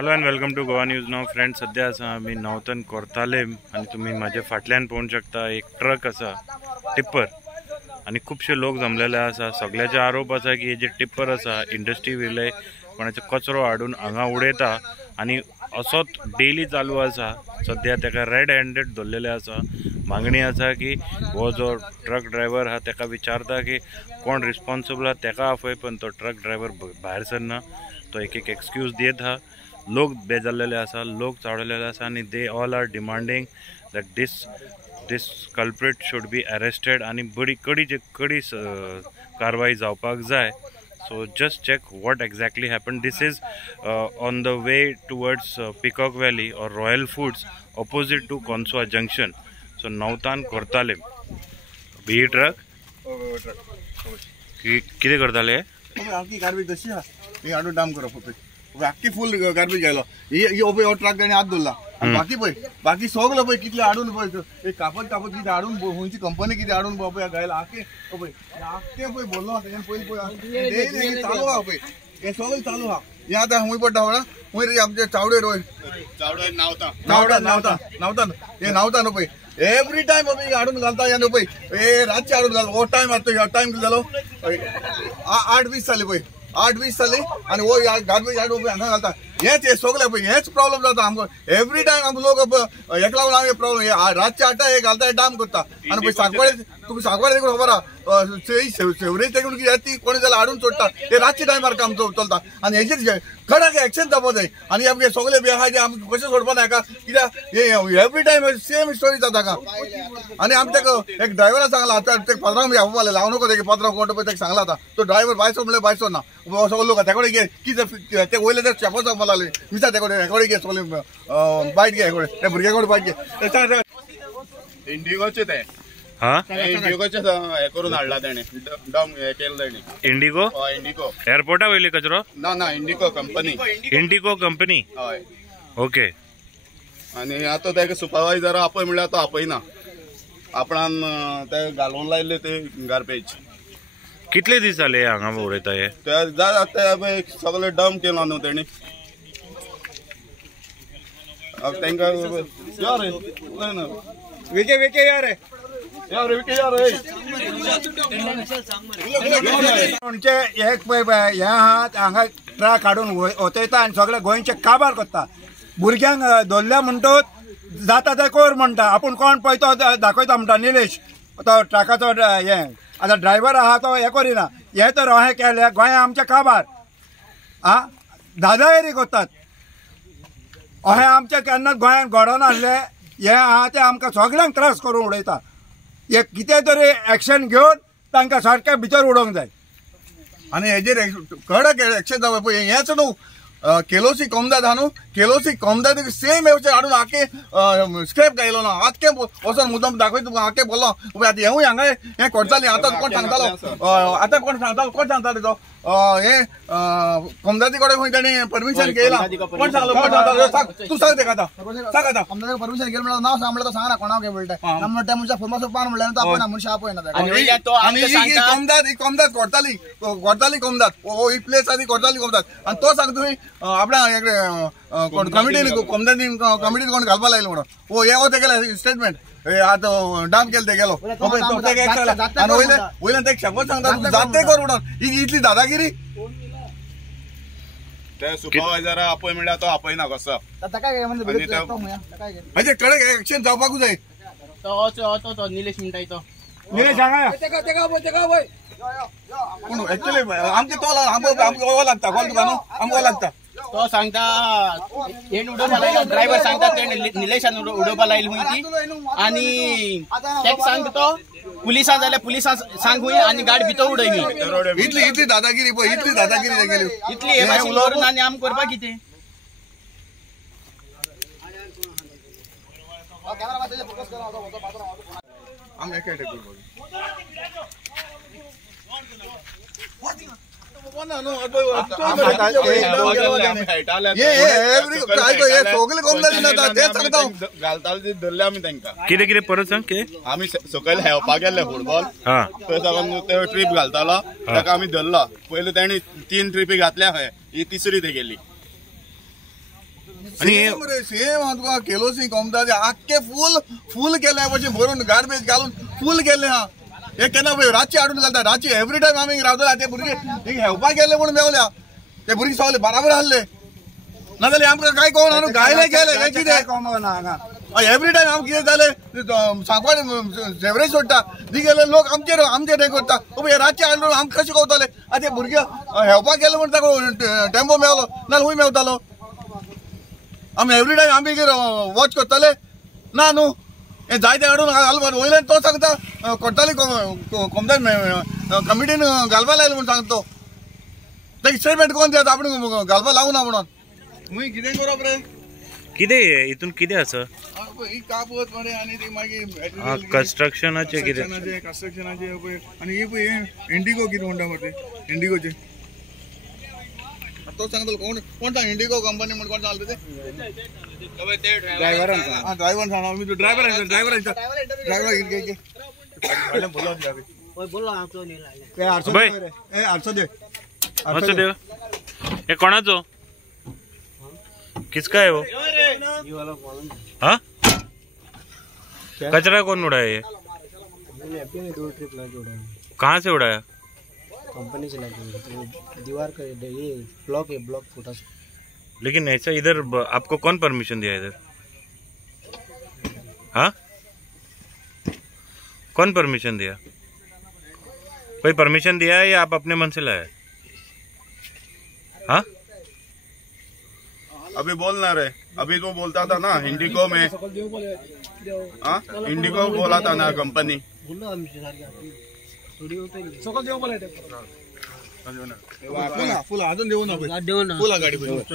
Hello and welcome to Goa news now friends. सध्या आसा आमी नवतन कोर्तालेम आणि तुम्ही माझ्या फाटल्यान पळोवंक शकता एक ट्रक आसा टिप्पर आणि खूपशे लोक जमलेले आसा. सगळ्याचे आरोप आसा की हे जे टिप्पर आसा इंडस्ट्री वयले कोणाचो कचरो हाडून हांगा उडयता आणि असोच डेली चालू आसा. सध्या तेका रेड हँडेड धरलेले आसा. मागणी आसा की हो जो ट्रक ड्रायव्हर हा तेका विचारता की कोण रिस्पॉन्सिबल हा तेका आफय, पण तो ट्रक ड्रायव्हर भायर सरना. तो एक एक्सक्यूज देत हा. लोक बेजारलेले आसा, लोक चावलेले आसा आणि they all are demanding that this culprit should be arrested आणि बडी कडी कारवाई जावपाक जाय. So just check what exactly happened. This is on the way towards Peacock Valley or Royal Foods opposite to Conswa Junction. So Nautan Kortalem. Be truck? किती करताले? आखी garbage तशी हा. मी आडू डाम करप होते. आखी फुल गार्बेज गेलो. ही ओबे हो ट्रक देणे हात धरला. बाकी सगळं पळय कितले हाडून पळय. एक कापत किती हाडून होंची कंपनी किती हाडून पळय गायला आखे पळय बोललो तेन पळय पळय चालू हा पळय. हे सगळं चालू हा. हे आता हुंय पडटा वळा. हुंय आमचे चावडे रोय. चावडे नावता. हे नावता नो पळय. एवरी टाइम अभी हाडून घालता या नो पळय. हे रातचे हाडून घाल. ओ टाइम आता ह्या टाइम जालो 8-20 जाले पळय. 8-20 जाले आणि वो गार्बेज हाड उबे हांगा घालता. हेच हे सगळे पळय. हेच प्रॉब्लेम जाता आमकां. एवरी टाइम आम लोक एक लागून हांव हे प्रॉब्लेम रातचे 8 हे घालता डाम करता आणि पळय सांगवाडे तुम्ही सांगवाडे देखून खबर आहा सेवरेज देखून कितें ती कोणी जाल्यार हाडून सोडटा. हे रातचे टायमार काम चलता आणि हेचेर कडक एक्शन जावपा जाय. आणि आमगे सगळे बी आहा जे आमकां कशें सोडपा नाका कित्याक हे एवरी टाइम सेम स्टोरी जाता का. आणि आमी तेका एक ड्रायव्हरा सांगला आता ते पत्रांक हांव लाव नको ते पत्रांक कोण पळय तेका सांगला आता तो ड्रायव्हर भायसो म्हणल्यार भायसो ना. सगळे लोक तेकडे घे कितें ते वयले ते शेपो सांगपा लागले विचार तेकडे घे सगळे बायट घे ते भुरग्याकडे बायट घे. इंडिगोचे ते इंडिगोचे हे करून हाडला तेणे डम हे केलं तेणे. इंडिगो एअरपोर्टा वयली कचरो ना इंडिगो कंपनी हय ओके. आणि आता तेका सुपरवायझर आपय म्हणल्यार तो आपयना. आपणान ते घालून लायले ते गार्बेज. कितले दीस जाले हांगा उडयता हे? ते सगळे डम केला न्हू तेणी. तांकां वेके यार एक हे आहात हांगा ट्रक हाडून वतयता आणि सगळे गोंयचे काबार करता. भुरग्यांक धरल्या म्हणटच जाता ते कोर म्हणटा. आपूण कोण पळय तो दाखयता म्हणटा निलेश तो ट्रकाचो हे. आता ड्रायव्हर आहा तो हे करिना. हे तर अशें केले गोंय आमचे काबार दादागिरी करतात. अशें आमचे केन्ना गोंयांत घडोन आसले. हे आहा ते आमकां सगळ्यांक त्रास करून उडयता. हे कितें तरी एक्शन घेवन तांकां सारकें भितर उडोवंक जाय. आणि हेजेर कडक एक्शन जावप पळय. हेच न्हू केलोसी कोमदाद हा न्हू. केलोसी कोमदाद सेम येवचे हाडून आखे स्क्रॅप गायलो ना. आख्खे वचून मुद्दम दाखयत तुका आखे बोल्लो आता हेवूय हांगा हे करताली. आतां कोण सांगतालो कोण सांगताले तो हे कोमदादी कडेन खंय ताणी परमिशन घेयला कोण सांगलो तू सांग तेका आता सांग आता. परमिशन घेवन म्हणल्यार नांव सांग म्हणल्यार सांगना कोणाक हे बोलता नंबर त्या मनशा फॉर्माचो पान म्हणल्यार तो आपयना मनशा आपयना. आणि ही कोमदाद करताली कोमदाद ही प्लेस आधी करताली कोमदाद. आणि तो सांग तुम्ही आपल्या कमिटीन कमिटीन कोण घालपा लायलो म्हणून हो हे होते गेले स्टेटमेंट आता डाम केलं ते गेलो आणि वयल्यान ते शपथ सांगता जाते कर म्हणून इतली दादागिरी. ते सुपरवायझर आपय म्हणल्यार तो आपयना कसो म्हणजे कडक एक्शन जावपाकू जाय. तो निलेश म्हणटाय तो निलेश सांगा एक्चुअली आमचे तो आमकां लागता कोण तुका न्हू आमकां लागता. तो सांगता हे उडोवपा लायलो ड्रायव्हर सांगता ते निलेशान उडोवपा लायली हुंय ती. आणि तेक सांगता तो पुलिसां जाल्यार पुलिसां सांग हुंय आणि गाडी भितर उडय मी. इतली दादागिरी पळय इतली दादागिरी गेली. इतली हे भाशेन करून आनी आम करपा कितें. आमी एके कितें कितें परत सांग की आमी सकयल हेवपाक गेल्ले फुटबॉल थंय साकून ते ट्रीप घालतालो ताका आमी धरलो. पयलीं तेणी 3 ट्रिपी घातल्या खंय ही तिसरी ते गेली. आणि हे सेम हांव तुका केलोसी कोमता ते आख्खे फूल केले अशें भरून गार्बेज घालून फूल केले हा हे केन्ना पळय रातची हाडून घालता रातची एवरी टायम आमी रावतले ते भुरगे हेवपाक गेले म्हणून मेवल्या ते भुरगे सगळे बराबर आहले नाजाल्यार आमकां काय कळना न्हू गायले गेले काय कितें कळना हांगा एवरी टायम आम कितें जालें सांगपाक सेवरेज सोडटा ती गेले लोक आमचेर हे करता हे रातचे हाडून आमकां कशें कळटले आतां ते भुरगे हेवपाक गेले म्हणून ताका टेम्पो मेवलो नाल्यार हूंय मेवतालो आमी एवरी टायम आमी वॉच करतले ना न्हू हे जायते हाडून घालपाक वयल्यान तो सांगता करताली कोमदान कमिटीन घालपा लायले म्हणून सांगता तो ते स्टेटमेंट कोण दिता आपण घालपा लावू ना म्हणून हूंय कितें करप रे कितें हितून कितें आसा ही कापत मरे आणि ते मागीर कन्स्ट्रक्शनाचे कितें कन्स्ट्रक्शनाचे पळय आणि ही पळय इंडिगो कितें म्हणटा मरे इंडिगोचे तो सांगतो कोण सांग इंडिगो कंपनी म्हणून कोण सांगता ते ड्रायव्हरान सांगा मी तो ड्रायव्हर असं देव हे कोणाचो किसका है वो हाँ कचरा कौन उड़ाया ये कहाँ से उड़ाया कंपनी से लगी दीवार का ये ब्लॉक है ब्लॉक फूटा। लेकिन ऐसा इधर आपको कौन परमिशन दिया इधर हाँ कौन परमिशन दिया कोई परमिशन दिया है या आप अपने मन से लाए हाँ अभी बोलना रे अभी तो बोलता था ना इंडिगो में हाँ इंडिगो बोला था ना कंपनी फुल अजून देऊ ना फुल गाडी गाडी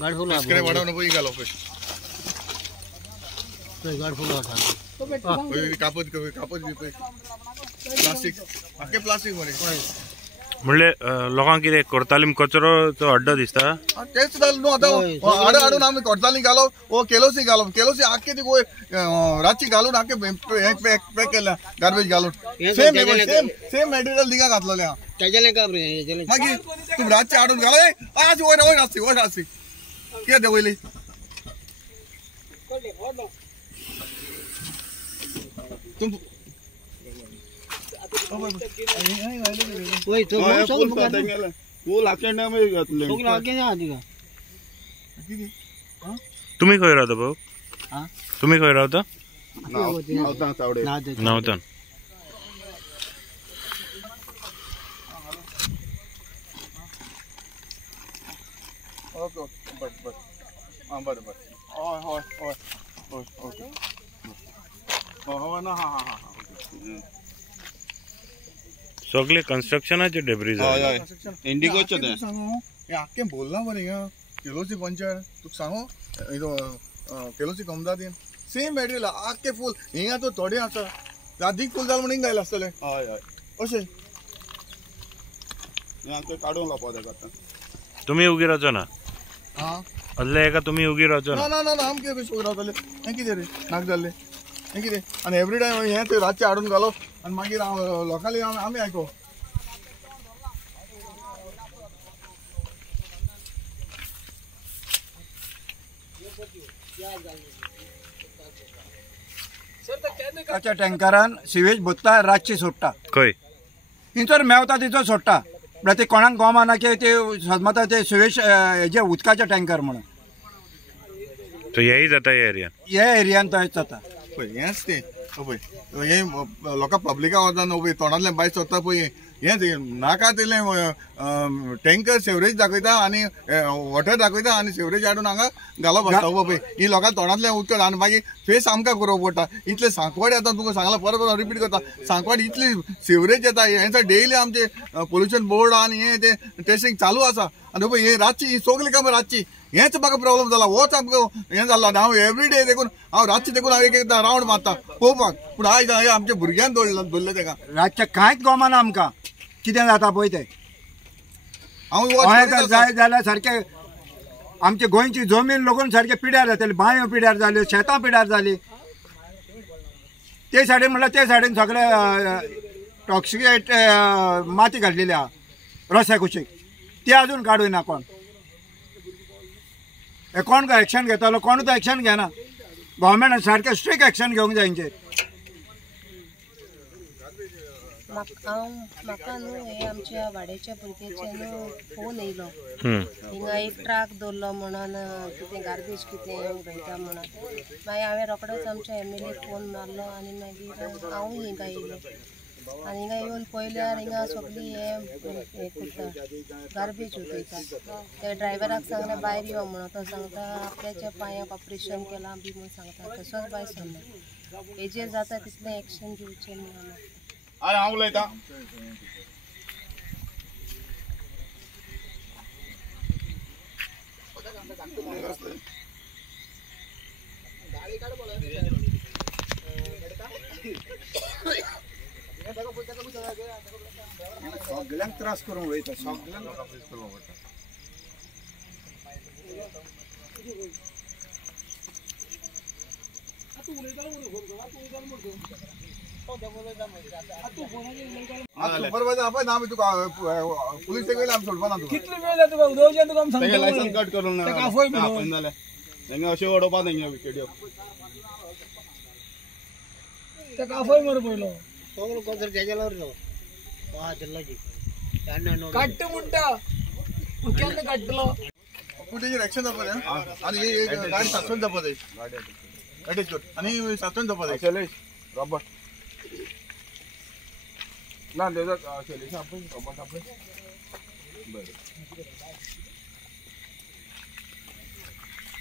वाढव ना पळय घालो पळय कापत प्लास्टिक आख्खे प्लास्टिक मरे म्हणले लोकांक कितें करतालीं कचरोचो अड्डो दिसता तेच जालें न्हू आतां हाडून आमी करतालीं घालो वो केलोसी आख्खे ती रातची घालून आख्खे पॅक केल्या गार्बेज घालून सेम मॅटेरियल दिगा घातलेले हा मागीर तुमी रातचे हाडून घालो आज वयर आसती कितें ते वयली तुम्ही खंय रावता भाऊ तुम्ही खंय रावता नावतान बरें ओके सगळे कन्स्ट्रक्शनाचे डेब्रीज इंडिगोचे ते हे आख्खे बोलला मरे केलोसी पंचायत तुका सांगू केलोसी कमदादीन सेम मॅटेरियल आख्खे फूल हिंगा तो थोडे आसा रातीक फूल जाल म्हणून गायला आसतले अशें काडून लावपा जाता तुम्ही उगी रावचो ना हा असले एका तुम्ही उगी रावचो ना ना आम कितें कशें रावतले हें कितें रे नाक जाल्ले हें कितें आनी एवरी टायम हें ते रातचे हाडून घालो आनी मागीर लोकांनी आमी आयको टँकरान सिवेज भरता रातची सोडटा खंय थंयसर मेवता थंयसर सोडटा म्हळ्यार ते कोणाक गोमाना की ते सदमता ते सिवेज हेजे उदकाचे टँकर म्हणून तो हेय जाता ह्या एरियान ह्या एरियान तशें जाता पळय हेंच तें पळय हें लोकां पब्लिका वतना पळय तोंडांतल्यान भायर सरता पळय हें नाका तितलें टँकर सेवरेज दाखयता आनी वॉटर दाखयता आनी सेवरेज हाडून हांगा घालप आसता पळय ही लोकां तोंडांतल्यान उदकत आनी मागीर फेस आमकां करप पडटा इतले सांकवाडी आतां तुका सांगला परत रिपीट करता सांकवाडी इतली सेवरेज येता हेंचा डेली आमचे पोल्युशन बोर्ड आनी हें ते टेस्टिंग चालू आसा आनी पळय हे रातची ही सगळी कामां रातची हेच म्हाका प्रॉब्लेम जाला होच आमकां हें जाल्लो आनी हांव एवरी डे देखून हांव रातची देखून हांव एक एकदां रावंड मारता पळोवपाक पूण आयज आमच्या भुरग्यान दवरले तेका रातचें कांयच गोमाना आमकां कितें जाता पळय तें हांव जाय जाल्यार सारकें आमचे गोंयची जमीन लागून सारकें पिड्यार जातली बांयो पिड्यार जाल्यो शेतां पिड्यार जाली ते सायडीन म्हणल्यार ते सायडीन सगळे टॉक्सिकेट माती घातलेली आहा रस्त्या कुशीक ती अजून काडूना कोण हे कोण काय एक्शन घेतालो? कोणूच एक्शन घेना. गव्हर्मेंट सारकें स्ट्रिक्ट एक्शन घेवंक जाय हेंचेर. म्हाका न्हू हे आमच्या वाड्याच्या भुरग्याचे न्हू फोन येयलो हिंगा एक ट्रक दवरलो म्हणून कितें गार्बेज कितें उडयता म्हणून. मागीर हांवें रोखडोच आमच्या MLA फोन मारलो आनी मागीर हांव हिंगा येयलो आनी हिंगा येवन पळयल्यार हिंगा सगळी हे करता गार्बेज उडयता. त्या ड्रायव्हराक सांगलें भायर यो म्हणून तो सांगता आपल्याच्या पांयाक ऑपरेशन केलां बी म्हूण सांगता. तसोच भायर सरना. हेजेर जाता तितलें एक्शन घेवचें म्हणून. हांव उलयतां. सगळ्यांक त्रास करून वयता. सगळ्यांक सुपरवायझर आपण आम्ही तुका पुलीस स्टेशन आमी सोडपाना तुका. कितले वेळ जाता तुका उदोवचें तुका आमी सांगता. लायसन कट करून आपण जाल्यार तेंगे अशें ओडोवपा तेंगे विकेट्यो. ताका आफय मरे पयलो सगळो कोसर तेजेलावर जालो. काडटा म्हणटा पूण केन्ना काडटलो? तेजेर एक्शन जावपा जाय आनी ही गाडी सासोवन जावपा जाय. अटॅच कर आनी सासोवन जावपा जाय. शैलेश रॉबर्ट ना देवदास शैलेश आपण रॉबर्ट आपण बरें.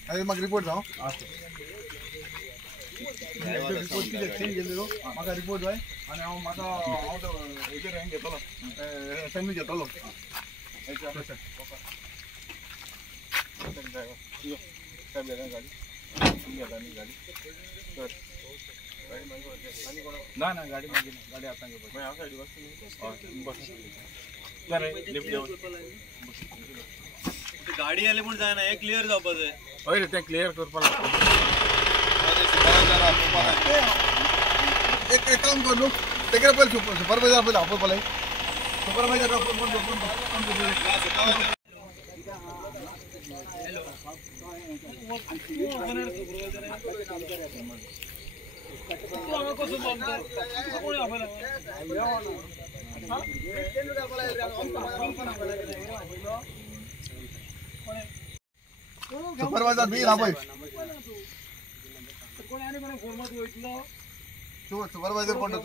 अरे म्हाका रिपोर्ट जावं. रिपोर्ट कितें एक्शन गेल्लो म्हाका रिपोर्ट जाय आनी हांव हेचेर हें घेतलो असेंब्ली घेतलो. ना ना गाडी मागे गाडी आता घेऊ. हांव सायडी गाडी आली म्हूण जायना. हे क्लियर जावपा जाय. हय रे तें क्लियर करपा लागता. एक काम कर न्हू तेका पयलीं सुपरवायझर पयलीं आपोवपा लाय. सुपरवायझर सुपरवायझर बी ना पळय. सुपरवायझर कोण तो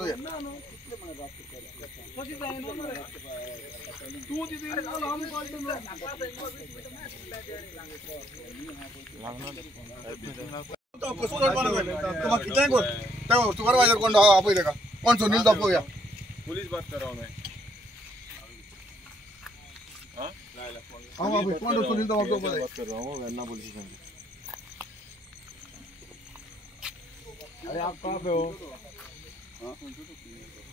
कितले कोण सुपरवायझर कोण आपय तेका कोण सुनील तो पळोवया. पुलिस बात कर रहा हूं मैं. हां आपय कोण सुनील तो बात कर रहा हूं वेन्ना पुलिस स्टेशन. अरे आप कहाँ पे हो?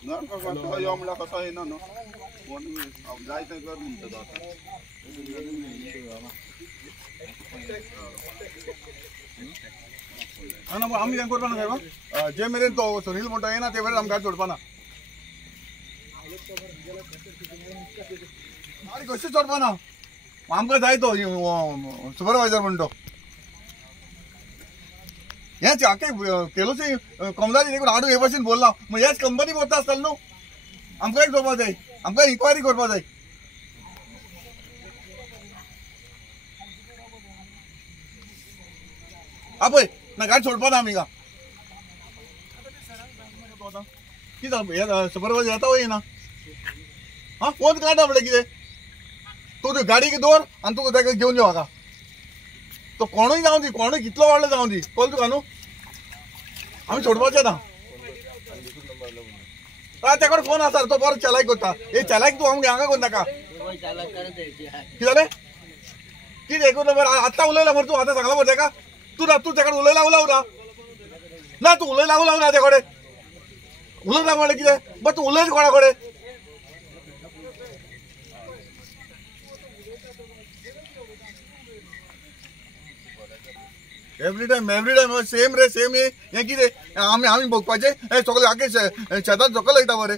ना का यो म्हणला कसा येना नो कोण अब जायते कर म्हणतो आता. ना ना आम्ही काय करपाना काय बा जे मेरेन तो सुनील म्हणटा येना ते वेळेर आमकां गाडी सोडपाना. गाडी कशी सोडपाना आमकां जाय तो सुपरवायझर म्हणतो. हेच आखे केलोची कमलाची देखून हाडून हे भशेन बोलला मग हेच कंपनी बोलता आसतलो न्हू. आमकां एक करपा जाय आमकां इन्क्वायरी करपा जाय. आपय ना गाडी सोडपाना आमी कितें सुपरवायझर येता वय ना. हां फोन काडा म्हणलें कितें तूं गाडी दवर आनी तूं ताका घेवन यो हाका. तो कोणूय जावं दी कोणूय कितलो व्हडलो जावं दी कळ्ळें तुका न्हू. आमी सोडपाचें ना. ते कडेन फोन आसा तो बरो चलायक करता. हे चलायक तूं हांगा कोण नाका कितें जालें कितें हे करता बरं. आतां उलयला मरे तूं आतां सांगला मरे तेका. तूं तेच्या कडेन उलयला उलवना ना तूं उलयला उलवना ते कडेन उलयता म्हणलें कितें बट तूं उलयता कोणा कडेन. एवरी टाइम सेम रे सेम हे कितें आमी भोगपाचें हे सगळें आखे शेतान सकयल वयता मरे.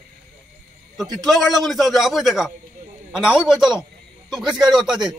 तो कितलो व्हडलो मनीस आसा आपय तेका आनी हांवूय पळयतलो तूं कशी गाडी व्हरता ते.